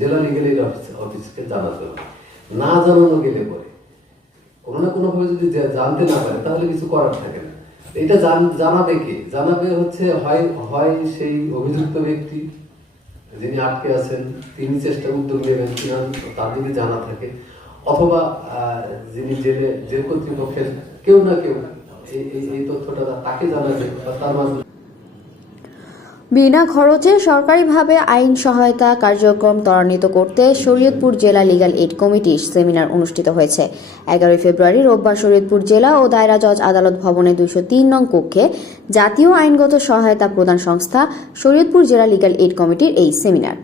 জেলা legal aid অফিসকে জানাতে হবে। না জানানো গেলে পরে। কোনো না কোনো ভাবে যদি জানতে না পারে, তাহলে কিছু করার থাকে না। এটা জানাবে কে? জানাবে হচ্ছে হয় হয় সেই অভিযুক্ত ব্যক্তি, যিনি আটকে আছেন, তিনি চেষ্টা উদ্যোগ নেবেন কিনা, তার যদি জানা থাকে, অথবা যিনি জেলে জেল কর্তৃপক্ষের কেউ না কেউ, এই তথ্যটা তাকে জানাবে তার মাধ্যমে বিনা খরচে সরকারিভাবে আইন সহায়তা কার্যক্রম ত্বরান্বিত করতে শরীয়তপুর জেলা লিগাল এইড কমিটির সেমিনার অনুষ্ঠিত হয়েছে। এগারোই ফেব্রুয়ারি রোববার শরীয়তপুর জেলা ও দায়রা জজ আদালত ভবনে দুইশো তিন নং কক্ষে জাতীয় আইনগত সহায়তা প্রদান সংস্থা শরীয়তপুর জেলা লিগাল এইড কমিটির এই সেমিনার।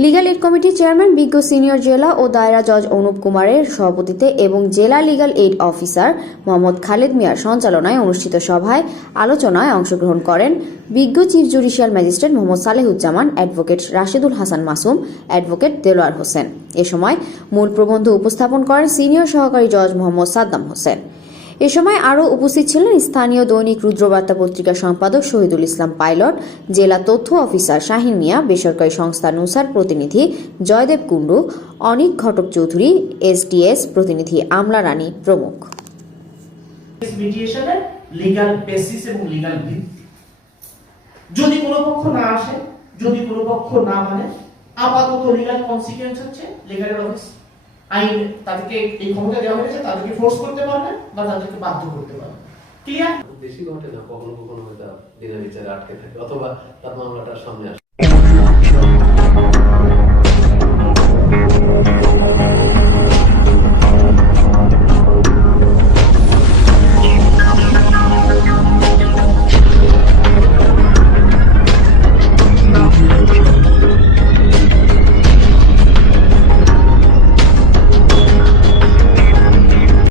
লিগ্যাল এইড কমিটির চেয়ারম্যান বিজ্ঞ সিনিয়র জেলা ও দায়রা জজ অনুপ কুমারের সভাপতিতে এবং জেলা legal aid officer Mohammad Khaled মিয়ার সঞ্চালনায় অনুষ্ঠিত সভায় আলোচনায় অংশগ্রহণ করেন বিজ্ঞ chief judicial magistrate Mohammad Salehuzzaman advocate Rashedul Hasan Masum advocate Delowar Hossain. এ সময় মূল প্রবন্ধ উপস্থাপন করেন সিনিয়র সহকারী জজ মোহাম্মদ সাদ্দাম হোসেন। এ সময় আরও উপস্থিত ছিলেন স্থানীয় দৈনিক রুদ্রবার্তা পত্রিকার সম্পাদক শহীদুল ইসলাম পাইলট, জেলা তথ্য অফিসার শাহিন মিয়া, বেসরকারি সংস্থা নুসার প্রতিনিধি জয়দেব কুণ্ডু, অনিক ঘটক চৌধুরী এসডিএস প্রতিনিধি আমলা রানী প্রমুখ। যদি কোনো পক্ষ না আসে, যদি কোনো পক্ষ না মানে আপাতত লিগ্যাল কনসিকুয়েন্স হচ্ছে লিগ্যাল অফিস আইন তাদেরকে এই ক্ষমতা দেওয়া হয়েছে, তাদেরকে ফোর্স করতে পারবে বা তাদেরকে বাধ্য করতে পারবে। ক্লিয়ার বেশি ঘটে না কখনো কখনো হয়তো দিনের বিচারে আটকে থাকে, অথবা তার মামলাটার সামনে আসে।